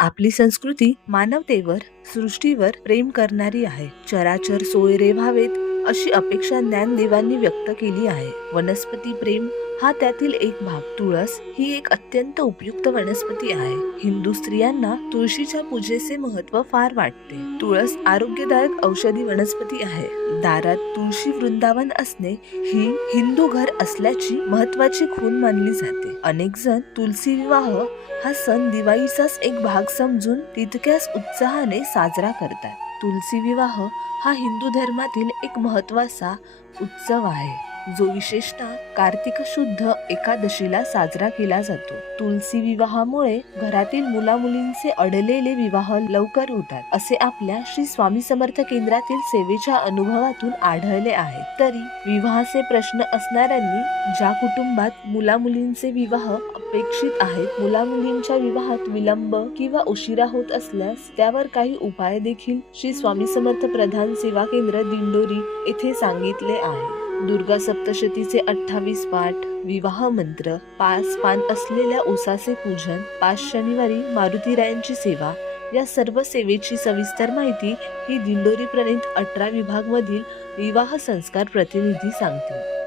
आपली संस्कृती मानवतेवर सृष्टीवर प्रेम करणारी आहे. चराचर सोयरे व्हावेत. अशी अपेक्षा ज्ञानदेवांनी व्यक्त केली आहे. वनस्पती प्रेम हा त्यातील एक भाग. तुळस ही एक अत्यंत उपयुक्त वनस्पती आहे. हिंदू स्त्रियांना तुळशीच्या पूजेचे महत्त्व फार वाटते. तुळस आरोग्यदायक औषधी वनस्पती आहे. दारात तुळशी वृंदावन असणे ही हिंदू घर असल्याची महत्वाची खून मानली जाते. अनेक जण तुलसी विवाह हा सण दिवाळीचाच एक भाग समजून तितक्याच उत्साहाने साजरा करतात. तुलसी विवाह हा हिंदू धर्मातील एक महत्त्वाचा उत्सव आहे जो विशेषतः कार्तिक शुद्ध एकादशीला साजरा केला जातो. तुलसी विवाहामुळे घरातील मुलामुलींचे अडलेले विवाह लवकर होतात असे आपल्या श्री स्वामी समर्थ केंद्रातील सेवेच्या अनुभवातून आढळले आहे. तरी विवाहाचे प्रश्न असणाऱ्यांनी ज्या कुटुंबात मुलामुलींचे विवाह अपेक्षित आहेत. मुलामुलींच्या विवाहात विलंब किंवा उशिरा होत असल्यास त्यावर काही उपाय देखील श्री स्वामी समर्थ प्रधान सेवा केंद्र दिंडोरी येथे सांगितले आहे. दुर्गा सप्तशतीचे अठ्ठावीस पाठ विवाह मंत्र पाच पान असलेल्या उसाचे पूजन पाच शनिवारी मारुतीरायांची सेवा या सर्व सेवेची सविस्तर माहिती ही दिंडोरी प्रणित अठरा विभाग मधील विवाह संस्कार प्रतिनिधी सांगतील.